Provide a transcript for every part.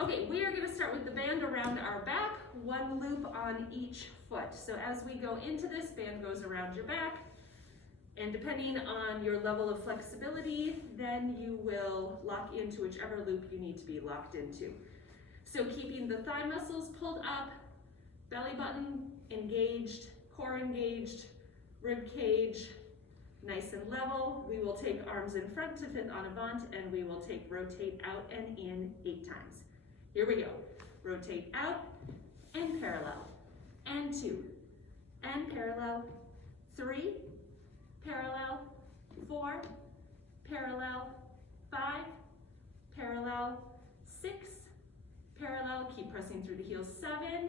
Okay, we are gonna start with the band around our back, one loop on each foot. So as we go into this, band goes around your back, and depending on your level of flexibility, then you will lock into whichever loop you need to be locked into. So keeping the thigh muscles pulled up, belly button engaged, core engaged, rib cage nice and level. We will take arms in front to fifth en avant, and we will take rotate out and in 8 times. Here we go. Rotate out and parallel, and 2, and parallel, 3, parallel, 4, parallel, 5, parallel, 6, parallel, keep pressing through the heels, 7,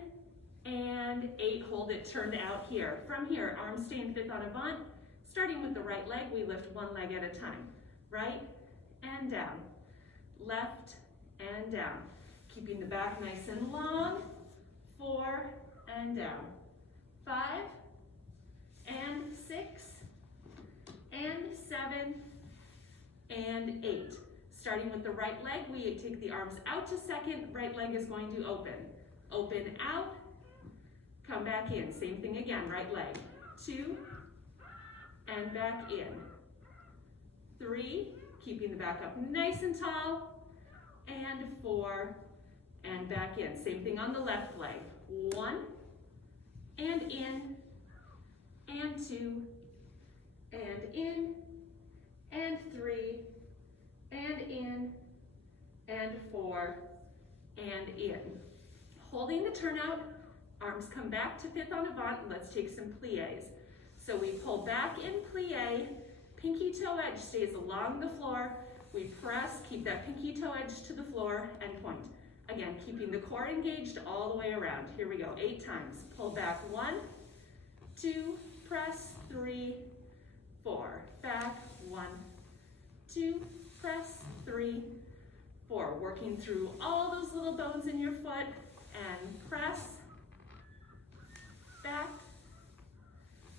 and 8, hold it turned out here. From here, arms stay in fifth en avant. Starting with the right leg, we lift one leg at a time. Right and down, left and down. Keeping the back nice and long, 4 and down, 5 and 6 and 7 and 8. Starting with the right leg, we take the arms out to second, right leg is going to open. Open out, come back in, same thing again, right leg, 2 and back in, 3, keeping the back up nice and tall, and 4 and back in. Same thing on the left leg, 1 and in, and 2 and in, and 3 and in, and 4 and in. Holding the turnout, arms come back to fifth en avant, and let's take some pliés. So we pull back in plie, pinky toe edge stays along the floor. We press, keep that pinky toe edge to the floor, and point. Again, keeping the core engaged all the way around. Here we go, 8 times. Pull back, 1, 2, press, 3, 4. Back, 1, 2, press, 3, 4. Working through all those little bones in your foot, and press, back,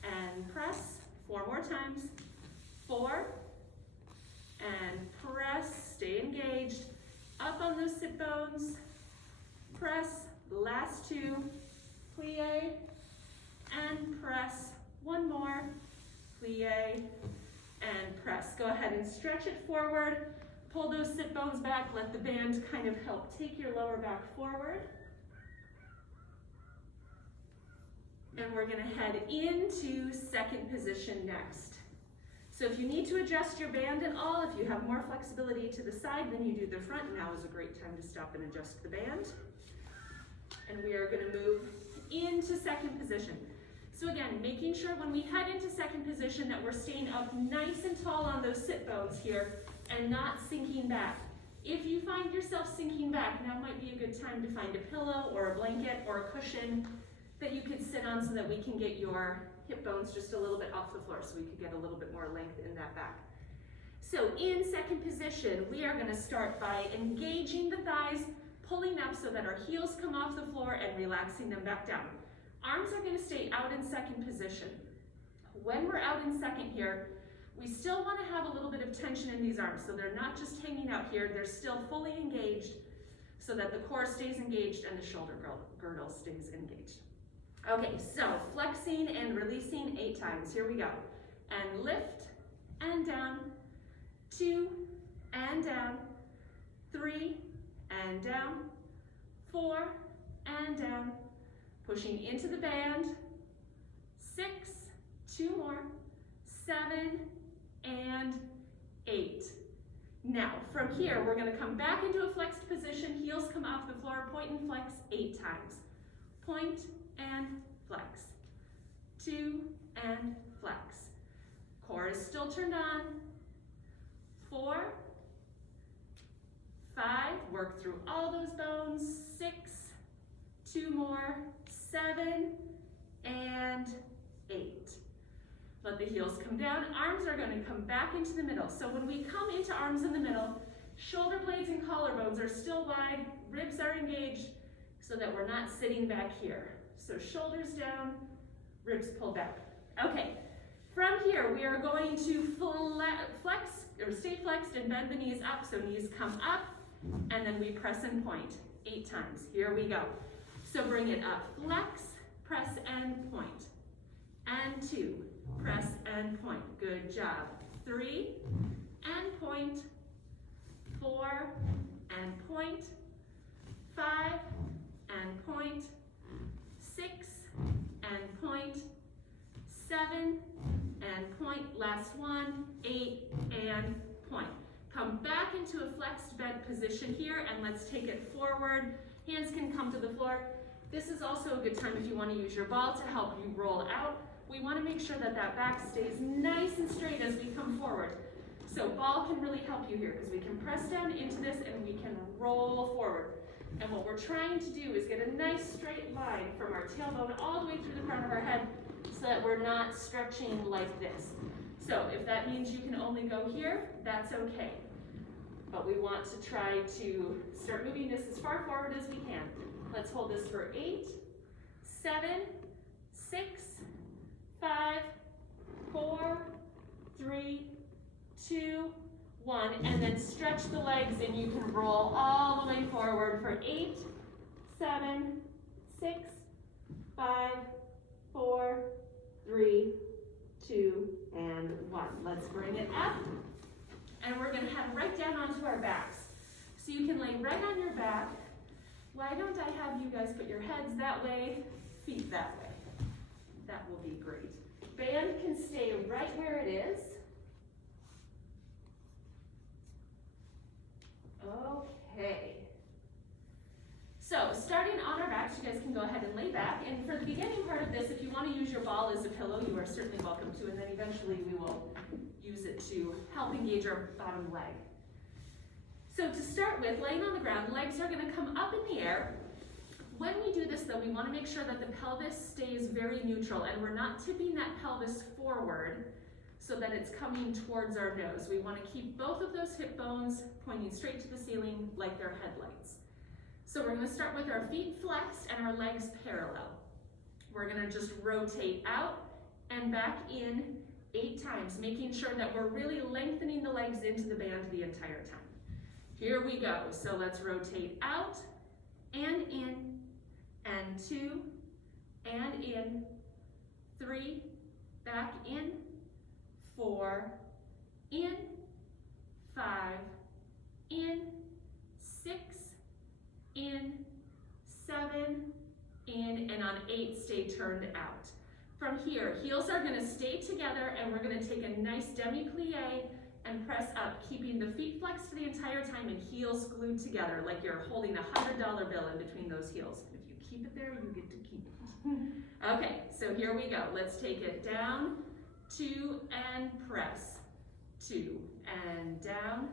and press, 4 more times, 4, and press, stay engaged, up on those sit bones, press, last 2, plie, and press, 1 more, plie, and press. Go ahead and stretch it forward, pull those sit bones back, let the band kind of help take your lower back forward. And we're gonna head into second position next. So if you need to adjust your band at all, if you have more flexibility to the side than you do the front, now is a great time to stop and adjust the band. And we are gonna move into second position. So again, making sure when we head into second position that we're staying up nice and tall on those sit bones here and not sinking back. If you find yourself sinking back, now might be a good time to find a pillow or a blanket or a cushion that you could sit on so that we can get your hip bones just a little bit off the floor so we could get a little bit more length in that back. So in second position, we are gonna start by engaging the thighs, pulling up so that our heels come off the floor and relaxing them back down. Arms are gonna stay out in second position. When we're out in second here, we still wanna have a little bit of tension in these arms so they're not just hanging out here, they're still fully engaged so that the core stays engaged and the shoulder girdle stays engaged. Okay, so flexing and releasing 8 times. Here we go. And lift and down, 2 and down, 3 and down, 4 and down, pushing into the band, 6, 2 more, 7 and 8. Now, from here, we're gonna come back into a flexed position, heels come off the floor, point and flex 8 times. Point and flex, 2 and flex. Core is still turned on, 4, 5, work through all those bones, 6, 2 more, 7 and 8. Let the heels come down, arms are gonna come back into the middle. So when we come into arms in the middle, shoulder blades and collarbones are still wide, ribs are engaged, so that we're not sitting back here. So shoulders down, ribs pulled back. Okay, from here we are going to flex or stay flexed and bend the knees up. So knees come up and then we press and point 8 times. Here we go. So bring it up, flex, press and point, and 2, press and point. Good job. 3, and point, 4, and point, 5, and point, 6, and point, 7, and point, last one, 8, and point. Come back into a flexed bent position here, and let's take it forward. Hands can come to the floor. This is also a good time if you want to use your ball to help you roll out. We want to make sure that that back stays nice and straight as we come forward. So ball can really help you here because we can press down into this and we can roll forward. And what we're trying to do is get a nice straight line from our tailbone all the way through the crown of our head so that we're not stretching like this. So if that means you can only go here, that's okay. But we want to try to start moving this as far forward as we can. Let's hold this for 8, 7, 6, 5, 4, 3, 2, 1, and then stretch the legs and you can roll all the way forward for 8, 7, 6, 5, 4, 3, 2, and 1. Let's bring it up, and we're going to head right down onto our backs. So you can lay right on your back. Why don't I have you guys put your heads that way, feet that way? That will be great. Band can stay right where it is. Okay. So starting on our backs, you guys can go ahead and lay back. And for the beginning part of this, if you want to use your ball as a pillow, you are certainly welcome to. And then eventually we will use it to help engage our bottom leg. So to start with, laying on the ground, legs are going to come up in the air. When we do this, though, we want to make sure that the pelvis stays very neutral and we're not tipping that pelvis forward so that it's coming towards our nose. We want to keep both of those hip bones pointing straight to the ceiling like they're headlights. So we're going to start with our feet flexed and our legs parallel. We're going to just rotate out and back in 8 times, making sure that we're really lengthening the legs into the band the entire time. Here we go. So let's rotate out and in, and 2, and in, 3, back in, 4, in, 5, in, 6, in, 7, in, and on 8, stay turned out. From here, heels are going to stay together and we're going to take a nice demi-plie and press up, keeping the feet flexed the entire time and heels glued together like you're holding a $100 bill in between those heels. If you keep it there, you get to keep it. Okay, so here we go. Let's take it down, 2, and press, 2, and down,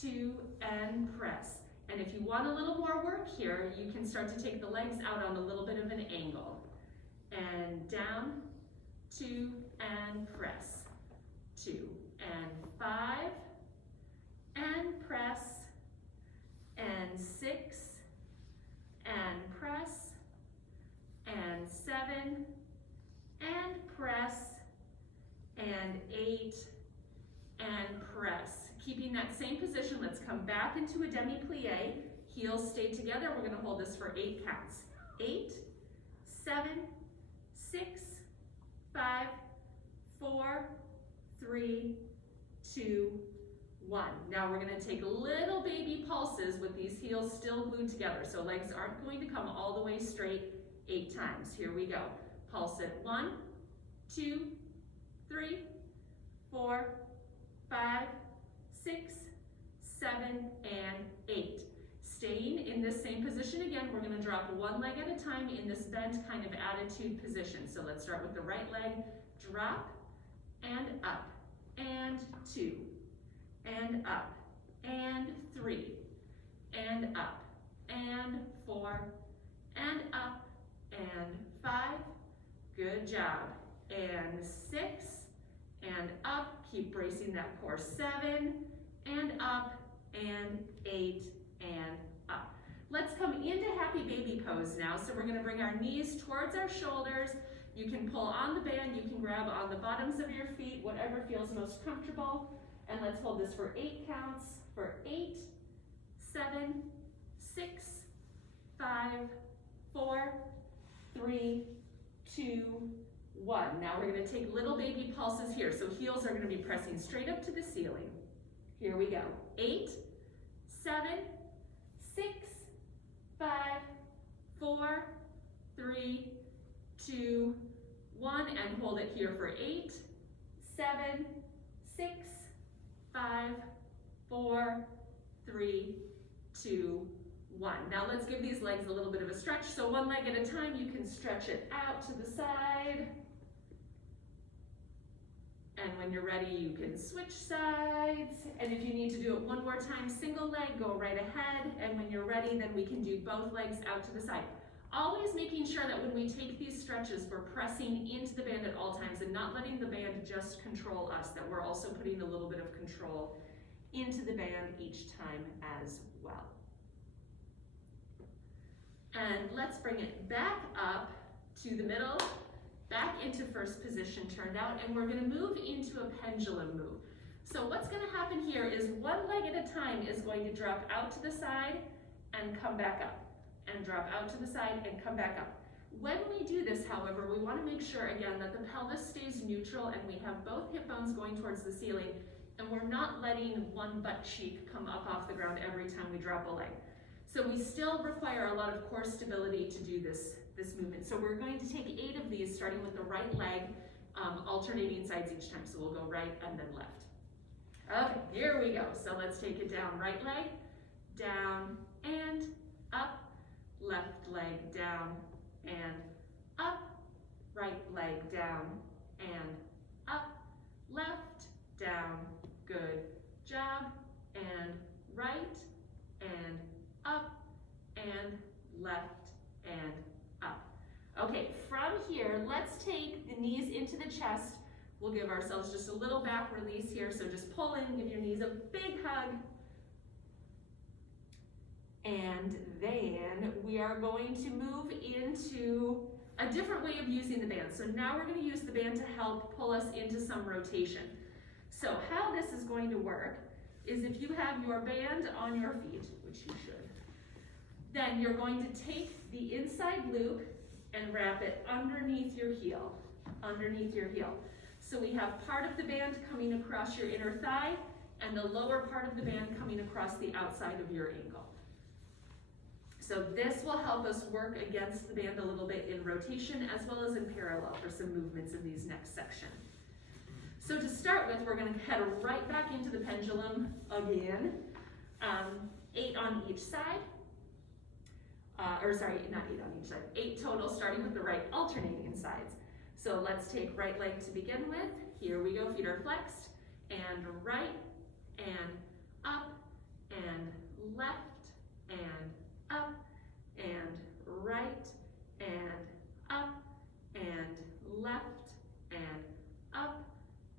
2, and press. And if you want a little more work here, you can start to take the legs out on a little bit of an angle. And down, 2, and press, 2, and 5, and press, and 6, and press, and 7, and press, and 8, and press. Keeping that same position, let's come back into a demi-plie. Heels stay together. We're going to hold this for 8 counts. 8, 7, 6, 5, 4, 3, 2, 1. Now we're going to take little baby pulses with these heels still glued together. So legs aren't going to come all the way straight 8 times. Here we go. Pulse it. 1, 2, 3, 4, 5, 6, 7, and 8. Staying in this same position again, we're going to drop one leg at a time in this bent kind of attitude position. So let's start with the right leg. Drop, and up, and 2, and up, and 3, and up, and 4, and up, and 5. Good job. And 6, and up. Keep bracing that core. 7, and up, and 8, and up. Let's come into happy baby pose now. So we're going to bring our knees towards our shoulders. You can pull on the band, you can grab on the bottoms of your feet, whatever feels most comfortable. And let's hold this for 8 counts. For 8, 7, 6, 5, 4, 3, 2, 1. Now we're going to take little baby pulses here. So heels are going to be pressing straight up to the ceiling. Here we go. 8, 7, 6, 5, 4, 3, 2, 1, and hold it here for 8, 7, 6, 5, 4, 3, 2, 1. Now let's give these legs a little bit of a stretch. So one leg at a time, you can stretch it out to the side. And when you're ready, you can switch sides. And if you need to do it one more time, single leg, go right ahead. And when you're ready, then we can do both legs out to the side. Always making sure that when we take these stretches, we're pressing into the band at all times and not letting the band just control us, that we're also putting a little bit of control into the band each time as well. And let's bring it back up to the middle, back into first position turned out, and we're going to move into a pendulum move. So what's going to happen here is one leg at a time is going to drop out to the side and come back up, and drop out to the side and come back up. When we do this, however, we want to make sure again that the pelvis stays neutral and we have both hip bones going towards the ceiling, and we're not letting one butt cheek come up off the ground every time we drop a leg. So we still require a lot of core stability to do this movement. So we're going to take 8 of these, starting with the right leg, alternating sides each time. So we'll go right and then left. Okay, here we go. So let's take it down. Right leg, down and up. Left leg, down and up. Right leg, down and up. Left, down. Good job. And right and up and left and up. Okay, from here, let's take the knees into the chest. We'll give ourselves just a little back release here. So just pull in, give your knees a big hug. And then we are going to move into a different way of using the band. So now we're going to use the band to help pull us into some rotation. So how this is going to work is if you have your band on your feet, which you should, then you're going to take the inside loop and wrap it underneath your heel, So we have part of the band coming across your inner thigh and the lower part of the band coming across the outside of your ankle. So this will help us work against the band a little bit in rotation as well as in parallel for some movements in these next section. So to start with, we're going to head right back into the pendulum again. 8 on each side. Not 8 on each side. 8 total, starting with the right, alternating sides. So let's take right leg to begin with. Here we go, feet are flexed. And right, and up, and left, and up, and right, and up, and left, and up,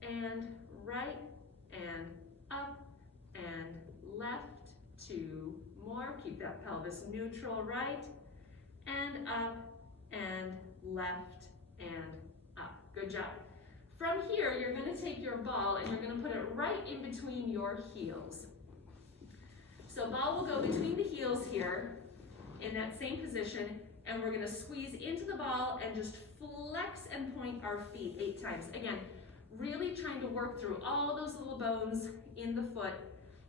and right, and up, and left. 2 more. Keep that pelvis neutral. Right, and up, and left, and up. Good job. From here, you're going to take your ball and you're going to put it right in between your heels. So ball will go between the heels here in that same position, and we're going to squeeze into the ball and just flex and point our feet 8 times. Again, really trying to work through all those little bones in the foot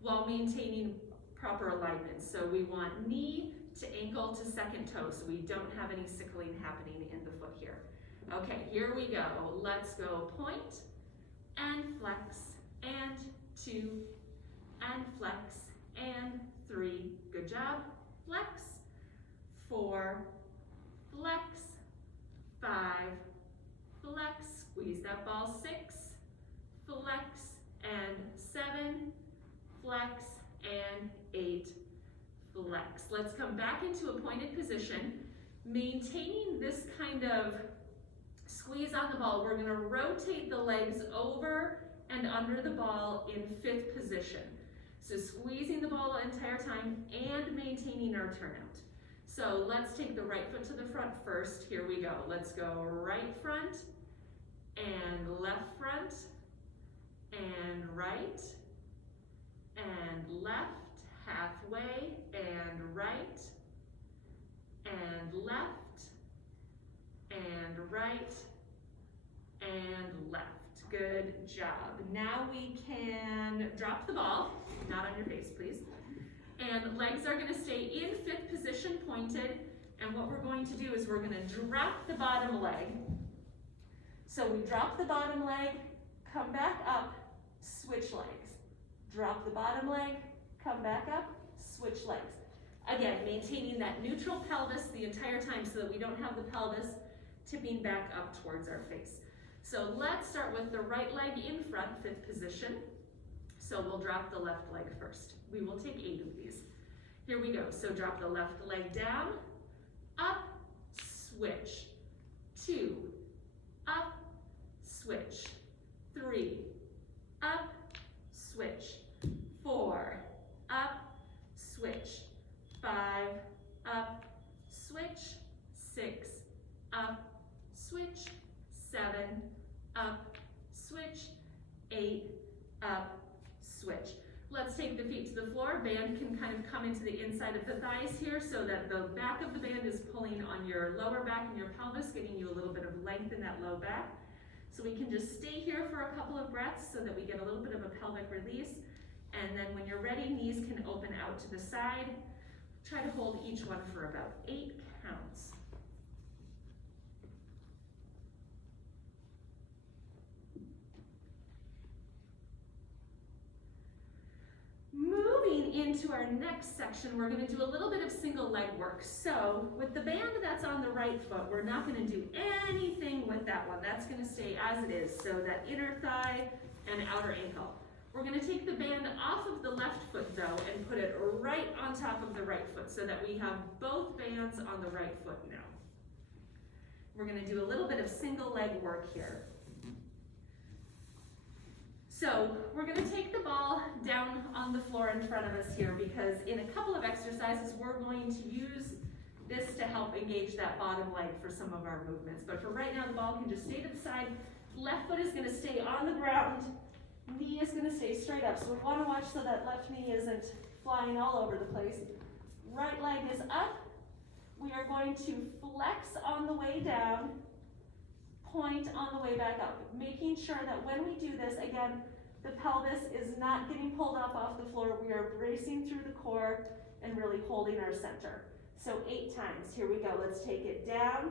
while maintaining proper alignment. So we want knee to ankle to second toe, so we don't have any sickling happening in the foot here. Okay, here we go. Let's go. Point and flex, and 2, and flex, and 3. Good job. Flex, 4, flex, 5, flex, squeeze that ball, 6, flex, and 7, flex, and 8, flex. Let's come back into a pointed position, maintaining this kind of squeeze on the ball. We're going to rotate the legs over and under the ball in 5th position. So squeezing the ball the entire time and maintaining our turnout. So let's take the right foot to the front first. Here we go. Let's go right front and left front and right and left, halfway, and right, and left, and right, and left. Good job. Now we can drop the ball, not on your face, please. And legs are gonna stay in fifth position, pointed. And what we're going to do is we're gonna drop the bottom leg. So we drop the bottom leg, come back up, switch legs. Drop the bottom leg, come back up, switch legs. Again, maintaining that neutral pelvis the entire time so that we don't have the pelvis tipping back up towards our face. So let's start with the right leg in front, fifth position. So we'll drop the left leg first. We will take 8 of these. Here we go. So drop the left leg down, up, switch, 2, up, switch, 3, up, switch, 4, up, switch, 5, up, switch, 6, up, switch, 7, up, switch, 8, up, switch. Let's take the feet to the floor. Band can kind of come into the inside of the thighs here so that the back of the band is pulling on your lower back and your pelvis, getting you a little bit of length in that low back. So we can just stay here for a couple of breaths so that we get a little bit of a pelvic release. And then when you're ready, knees can open out to the side. Try to hold each one for about 8 counts. Moving into our next section, we're going to do a little bit of single leg work. So with the band that's on the right foot, we're not going to do anything with that one. That's going to stay as it is. So that inner thigh and outer ankle. We're going to take the band off of the left foot though and put it right on top of the right foot so that we have both bands on the right foot now. We're going to do a little bit of single leg work here. So we're going to take the ball down on the floor in front of us here because in a couple of exercises we're going to use this to help engage that bottom leg for some of our movements. But for right now the ball can just stay to the side. Left foot is going to stay on the ground. Knee is going to stay straight up. So we want to watch so that left knee isn't flying all over the place. Right leg is up. We are going to flex on the way down. Point on the way back up, making sure that when we do this, again, the pelvis is not getting pulled up off the floor. We are bracing through the core and really holding our center. So 8 times. Here we go. Let's take it down,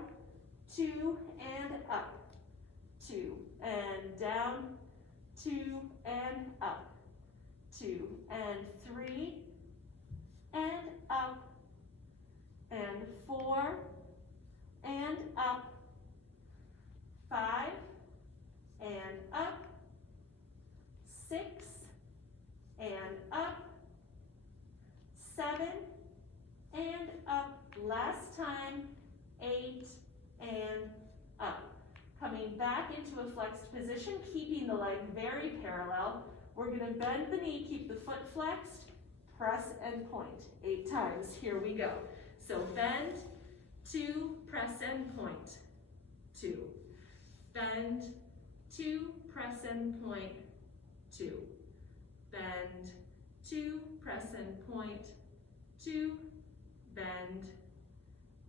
2 and up, 2 and down, 2 and up, 2 and 3 and up, and 4 and up, 5 and up, 6 and up, 7 and up, last time, 8 and up. Coming back into a flexed position, keeping the leg very parallel. We're going to bend the knee, keep the foot flexed, press and point. 8 times. Here we go. So bend, 2, press and point, 2. Bend, 2, press and point, 2. Bend, 2, press and point, 2. Bend,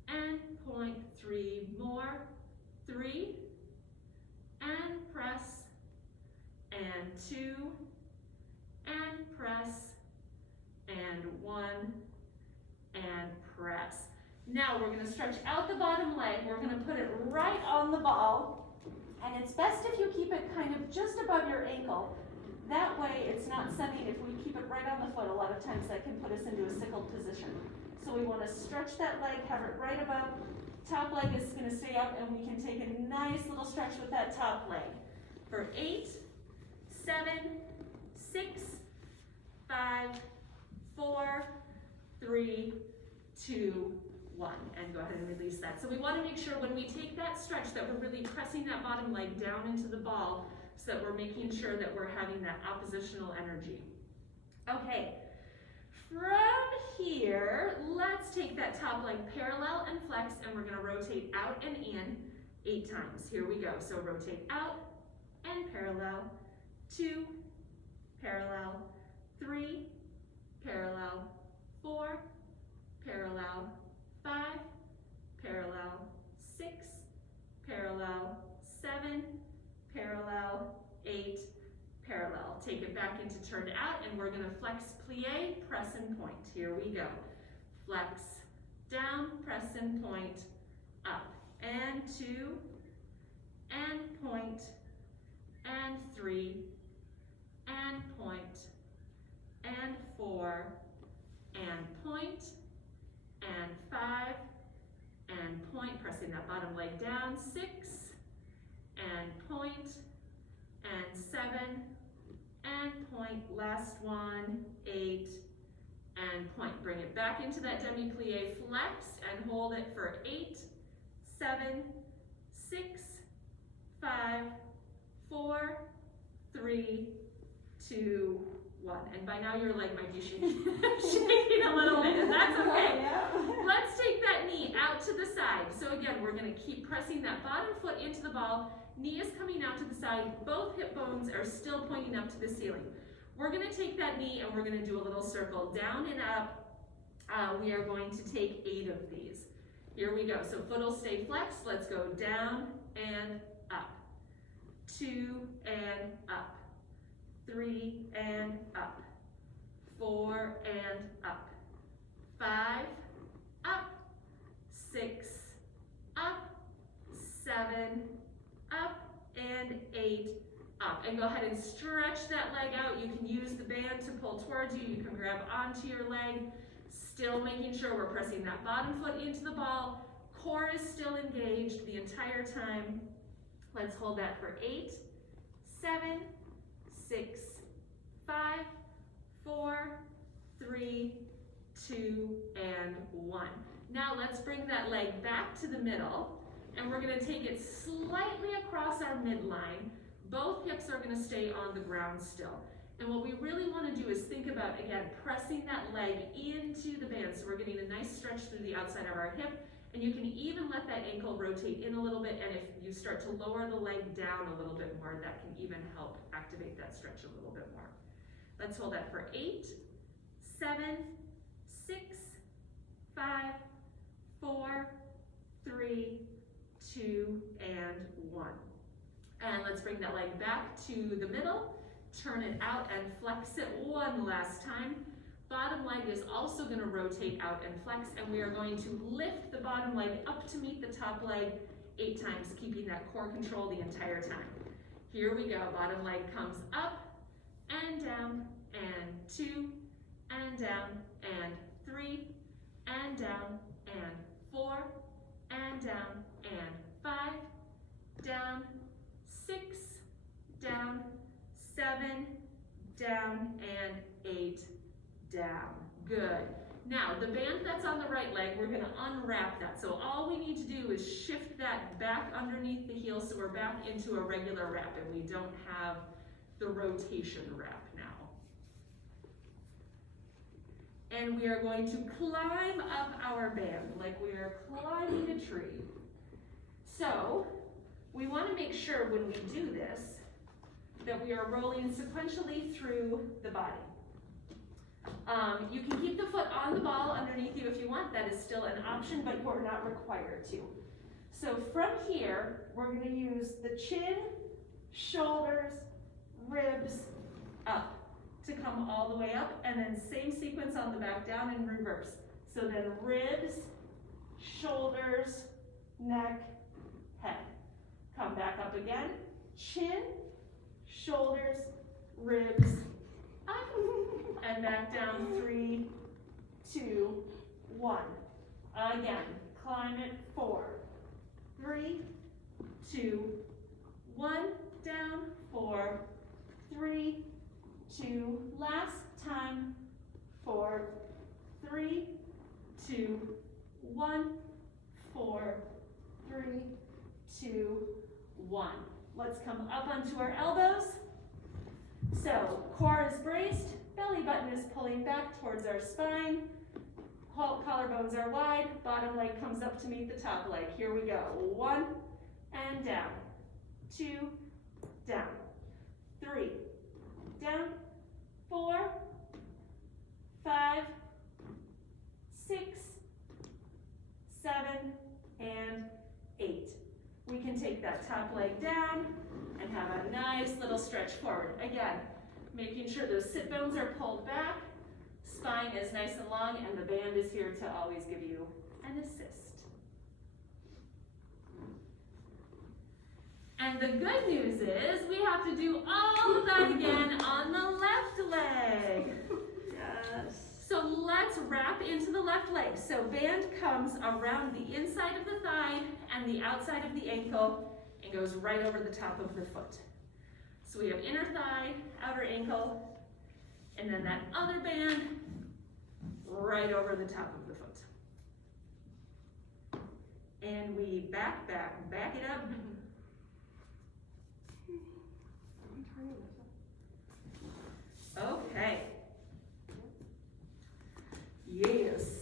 and point, 3 more, 3, and press, and 2, and press, and 1, and press. Now we're going to stretch out the bottom leg. We're going to put it right on the ball. And it's best if you keep it kind of just above your ankle. That way it's not sending, if we keep it right on the foot, a lot of times that can put us into a sickled position. So we want to stretch that leg, have it right above. Top leg is going to stay up and we can take a nice little stretch with that top leg. For 8, 7, 6, 5, 4, 3, 2, 1, and go ahead and release that. So we want to make sure when we take that stretch that we're really pressing that bottom leg down into the ball so that we're making sure that we're having that oppositional energy. Okay, from here, let's take that top leg parallel and flex, and we're going to rotate out and in 8 times. Here we go. So rotate out and parallel, 2, parallel, 3, parallel, 4, parallel, 5, parallel, 6, parallel, 7, parallel, 8, parallel. Take it back into turned out, and we're gonna flex, plie, press and point. Here we go. Flex, down, press and point, up, and 2, and point, and 3, and point, and 4, and point, and 5, and point, pressing that bottom leg down, 6, and point, and 7, and point, last one, 8, and point. Bring it back into that demi-plie, flex, and hold it for 8, 7, 6, 5, 4, 3, 2, 1. And by now your leg might be shaking, shaking a little bit, and that's okay. Let's take that knee out to the side. So again, we're gonna keep pressing that bottom foot into the ball. Knee is coming out to the side. Both hip bones are still pointing up to the ceiling. We're gonna take that knee and we're gonna do a little circle down and up. We are going to take 8 of these. Here we go. So foot will stay flexed. Let's go down and up. 2 and up. 3 and up. 4 and up. 5, up. 6, up. 7, up. And 8, up. And go ahead and stretch that leg out. You can use the band to pull towards you. You can grab onto your leg. Still making sure we're pressing that bottom foot into the ball. Core is still engaged the entire time. Let's hold that for 8, 7, 6, 5, 4, 3, 2, and 1. Now let's bring that leg back to the middle, and we're gonna take it slightly across our midline. Both hips are gonna stay on the ground still. And what we really wanna do is think about, again, pressing that leg into the band. So we're getting a nice stretch through the outside of our hip, and you can even let that ankle rotate in a little bit, and if you start to lower the leg down a little bit more, that can even help activate that stretch a little bit more. Let's hold that for 8, 7, 6, 5, 4, 3, 2, and 1. And let's bring that leg back to the middle, turn it out and flex it one last time. Bottom leg is also going to rotate out and flex, and we are going to lift the bottom leg up to meet the top leg 8 times, keeping that core control the entire time. Here we go. Bottom leg comes up and down, and 2, and down, and 3, and down, and 4, and down, and 5, down, 6, down, 7, down, and 8, down. Good. Now, the band that's on the right leg, we're going to unwrap that. So all we need to do is shift that back underneath the heel so we're back into a regular wrap, and we don't have the rotation wrap now. And we are going to climb up our band like we are climbing a tree. So we want to make sure when we do this that we are rolling sequentially through the body. You can keep the foot on the ball underneath you if you want. That is still an option, but you're not required to. So from here, we're going to use the chin, shoulders, ribs, up to come all the way up, and then same sequence on the back down in reverse. So then ribs, shoulders, neck, head. Come back up again, chin, shoulders, ribs, up, and back down, 3, 2, 1. Again, climb it, 4, 3, 2, 1, down, 4, 3, 2, last time, 4, 3, 2, 1, 4, 3, 2, 1. Let's come up onto our elbows. So core is braced, belly button is pulling back towards our spine, collarbones are wide, bottom leg comes up to meet the top leg. Here we go. 1 and down, 2, down, 3, down, 4, 5, 6, 7, and 8. We can take that top leg down and have a nice little stretch forward. Again, making sure those sit bones are pulled back, spine is nice and long, and the band is here to always give you an assist. And the good news is we have to do all of that again on the left leg. Yes. So let's wrap into the left leg. So band comes around the inside of the thigh and the outside of the ankle and goes right over the top of the foot. So we have inner thigh, outer ankle, and then that other band right over the top of the foot. And we back it up. Okay. Yes.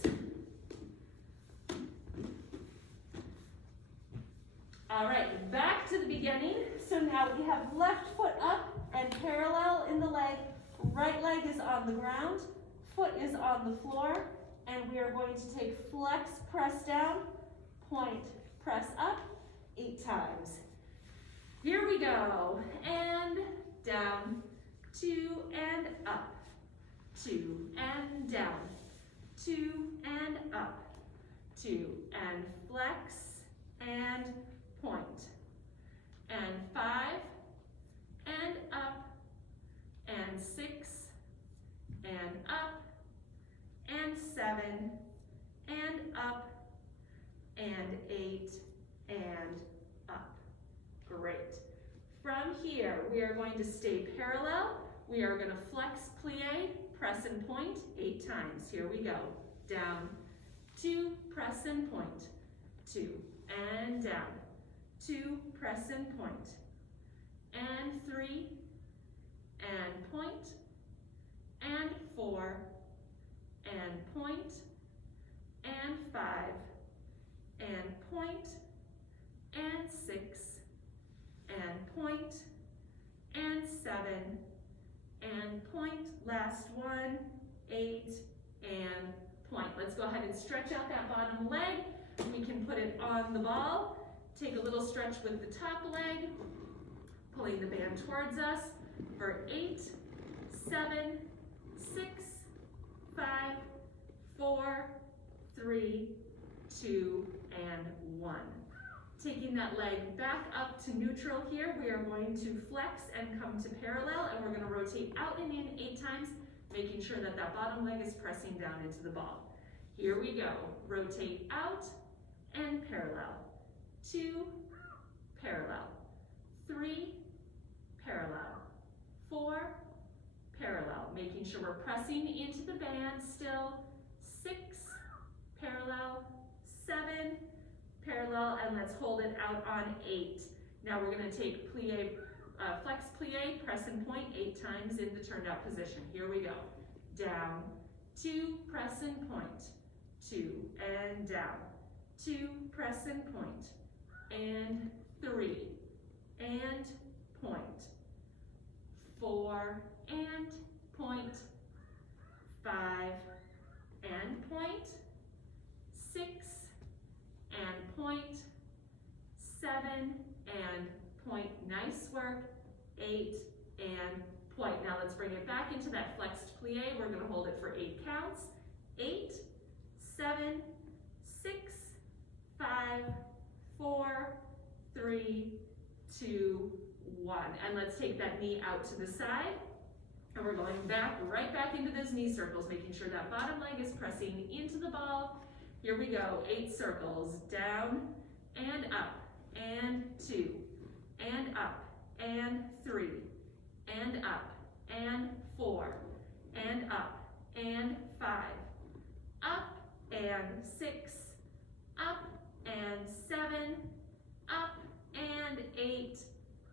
All right, back to the beginning. So now we have left foot up and parallel in the leg. Right leg is on the ground, foot is on the floor, and we are going to take flex, press down, point, press up 8 times. Here we go, and down, 2 and up, 2 and down, 2 and up, 2 and flex and point, and 5 and up, and 6 and up, and 7 and up, and 8 and up. Great. From here, we are going to stay parallel. We are going to flex, plie, press and point 8 times. Here we go. Down, 2, press and point, 2, and down, 2, press and point, and 3, and point, and 4, and point, and 5, and point, and 6, and point, and 7, and point, last one, 8, and point. Let's go ahead and stretch out that bottom leg. We can put it on the ball. Take a little stretch with the top leg, pulling the band towards us for 8, 7, 6, 5, 4, 3, 2, and 1. Taking that leg back up to neutral here, we are going to flex and come to parallel, and we're going to rotate out and in 8 times, making sure that that bottom leg is pressing down into the ball. Here we go. Rotate out and parallel. 2, parallel. 3, parallel. 4, parallel. Making sure we're pressing into the band still. 6, parallel. 7, parallel, and let's hold it out on 8. Now we're going to take plie, flex, plie, press and point 8 times in the turned out position. Here we go. Down, 2, press and point, 2, and down, 2, press and point, and 3, and point, 4, and point, 5, and point, 6, and point, 7, and point. Nice work. 8, and point. Now let's bring it back into that flexed plie. We're going to hold it for 8 counts. 8, 7, 6, 5, 4, 3, 2, 1. And let's take that knee out to the side. And we're going back, right back into those knee circles, making sure that bottom leg is pressing into the ball. Here we go, 8 circles, down and up, and 2, and up, and 3, and up, and 4, and up, and 5, up, and 6, up, and 7, up, and 8,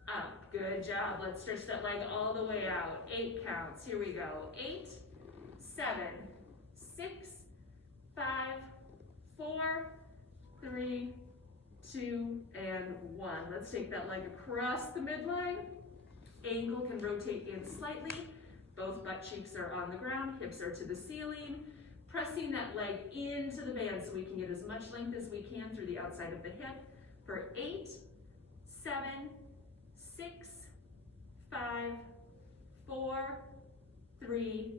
up. Good job. Let's stretch that leg all the way out. 8 counts. Here we go. 8, 7, 6, 5, 4, 3, 2, and 1. Let's take that leg across the midline. Ankle can rotate in slightly. Both butt cheeks are on the ground. Hips are to the ceiling. pressing that leg into the band so we can get as much length as we can through the outside of the hip for 8, 7, 6, 5, 4, 3,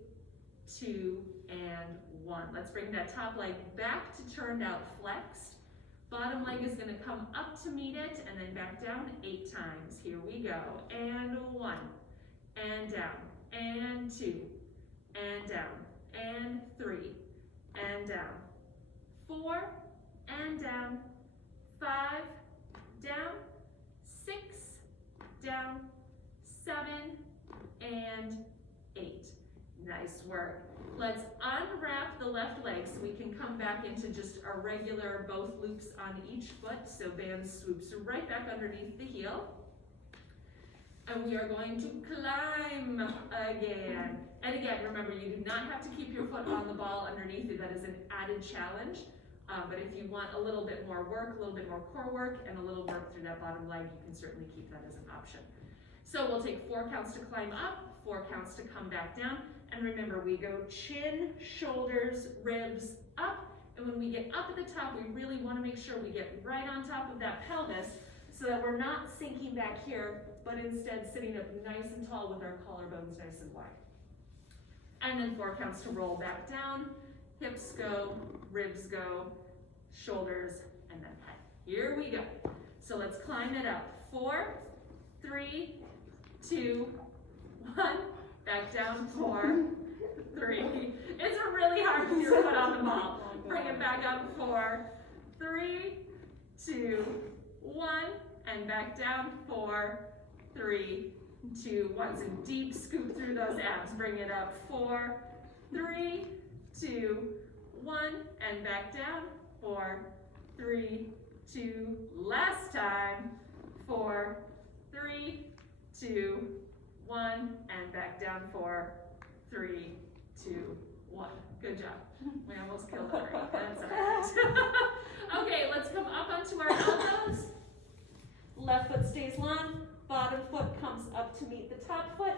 2, and 1. Let's bring that top leg back to turned out flexed. Bottom leg is going to come up to meet it and then back down 8 times. Here we go. And 1, and down, and 2, and down, and 3, and down, 4, and down, 5, down, 6, down, 7, and 8. Nice work. Let's unwrap the left leg so we can come back into just a regular both loops on each foot. So band swoops right back underneath the heel. And we are going to climb again. And again, remember, you do not have to keep your foot on the ball underneath you. That is an added challenge. But if you want a little bit more work, a little bit more core work, and a little work through that bottom leg, you can certainly keep that as an option. So we'll take 4 counts to climb up, 4 counts to come back down. And remember, we go chin, shoulders, ribs up. And when we get up at the top, we really want to make sure we get right on top of that pelvis so that we're not sinking back here, but instead sitting up nice and tall with our collarbones nice and wide. And then 4 counts to roll back down. Hips go, ribs go, shoulders, and then head. Here we go. So let's climb it up. 4, 3, 2, 1. Back down, 4, 3. It's really hard with your foot on the ball. Bring it back up, 4, 3, 2, 1. And back down, 4, 3, 2, 1. So deep scoop through those abs. Bring it up, 4, 3, 2, 1. And back down, 4, 3, 2. Last time, 4, 3, 2, 1, and back down, 4, 3, 2, 1. Good job. We almost killed it already. That's all right. Okay, let's come up onto our elbows. Left foot stays long, bottom foot comes up to meet the top foot.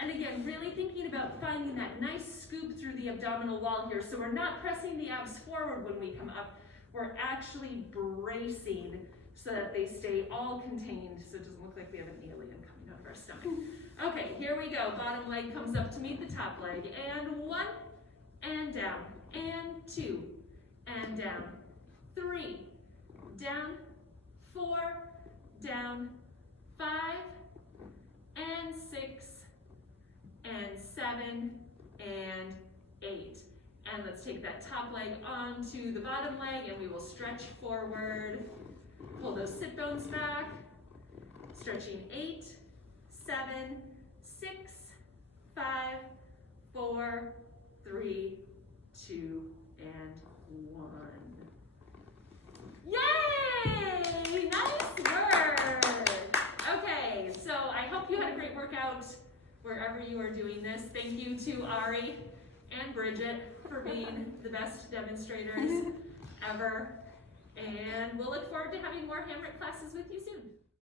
And again, really thinking about finding that nice scoop through the abdominal wall here. So we're not pressing the abs forward when we come up. We're actually bracing so that they stay all contained so it doesn't look like we have an alien coming out of our stomach. Okay, here we go. Bottom leg comes up to meet the top leg. And 1, and down, and 2, and down, 3, down, 4, down, 5, and 6, and 7, and 8. And let's take that top leg onto the bottom leg and we will stretch forward. Pull those sit bones back. Stretching 8, 7, 6, 5, 4, 3, 2, and 1. Yay! Nice work! Okay, so I hope you had a great workout wherever you are doing this. Thank you to Ari and Brigitte for being the best demonstrators ever. And we'll look forward to having more Hamrick classes with you soon.